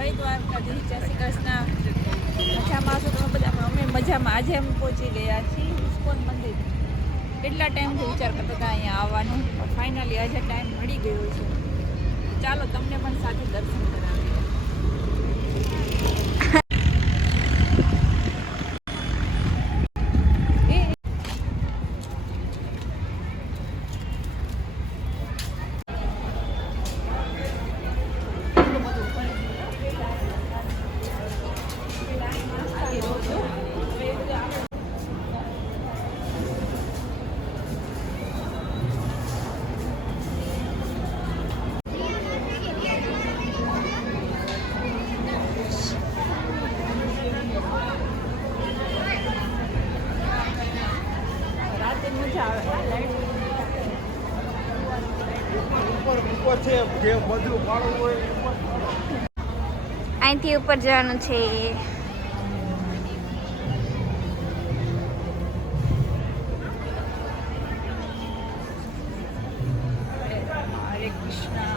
જય દ્વારકાધીશ, જય શ્રી કૃષ્ણ. મજામાં છો તમે બધા? અમે મજામાં. આજે અમે પહોંચી ગયા છીએ ઇસ્કોન મંદિર. કેટલા ટાઈમથી વિચાર કરતા હતા અહીંયા આવવાનું, પણ ફાઇનલી આજે ટાઈમ મળી ગયો છે. ચાલો તમને પણ સાથે દર્શન કરાવીએ. અહીંથી ઉપર જવાનું છે. હરે કૃષ્ણ.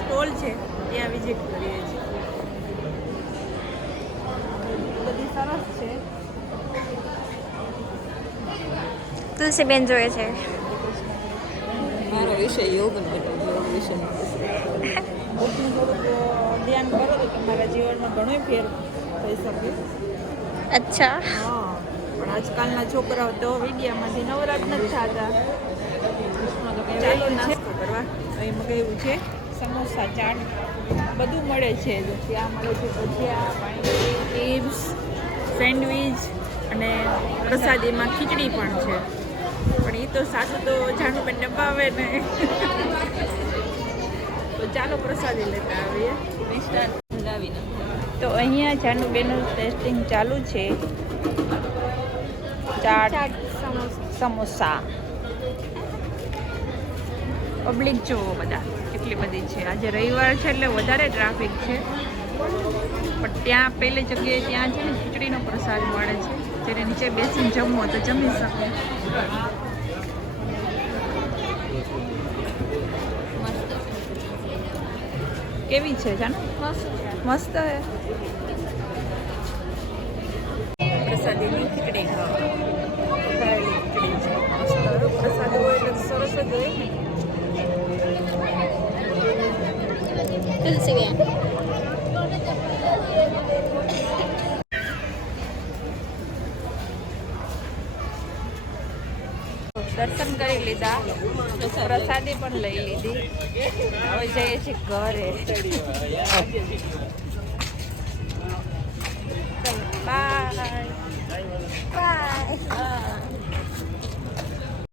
સ્ટોલ છે ત્યાં વિઝિટ કરીએ છીએ. બધી સરસ છે. તુલસીબેન જોવે છે. મારો વિષય યોગનો યોગ વિશે થોડુંક ધ્યાન કરો તો તમારા જીવનમાં ઘણો ફેર થઈ શકે. અચ્છા. હા, પણ આજકાલના છોકરાઓ તો વિડીયામાંથી નવરાત નથી થતા. ચાલો નાસ્તો કરવા. અહીં મગાવ્યું છે સમોસા, ચાટ બધું મળે છે. ત્યાં મળે છે ભજીયા, પાણીપુરી, ચિપ્સ, સેન્ડવીચ અને પ્રસાદીમાં ખીચડી પણ છે. પણ એ તો સાચું તો જાણું ડબ્બા આવે ને. તો ચાલો પ્રસાદી લેતા આવીએ. તો અહીંયા જાનુબેનનું ટેસ્ટિંગ ચાલુ છે. ચાટ, સમોસા. પબ્લિક જુઓ બધા કેટલી બધી છે. આજે રવિવાર છે એટલે વધારે ટ્રાફિક છે. પણ ત્યાં પહેલી જગ્યાએ ત્યાં છે ને ખીચડીનો પ્રસાદ મળે છે. જેને નીચે બેસીને જમવો તો જમી શકે. કેવી છે જાનો? મસ્ત હે. પ્રસાદીની ખીચડી ખાવા. ખીચડી છે મસ્ત. પ્રસાદ હોય એટલે સરસ જ હોય ને. તુલસીબેન દર્શન કરી લીધા, પ્રસાદી પણ લઈ લીધી. હવે જઈએ છીએ ઘરે. Bye bye.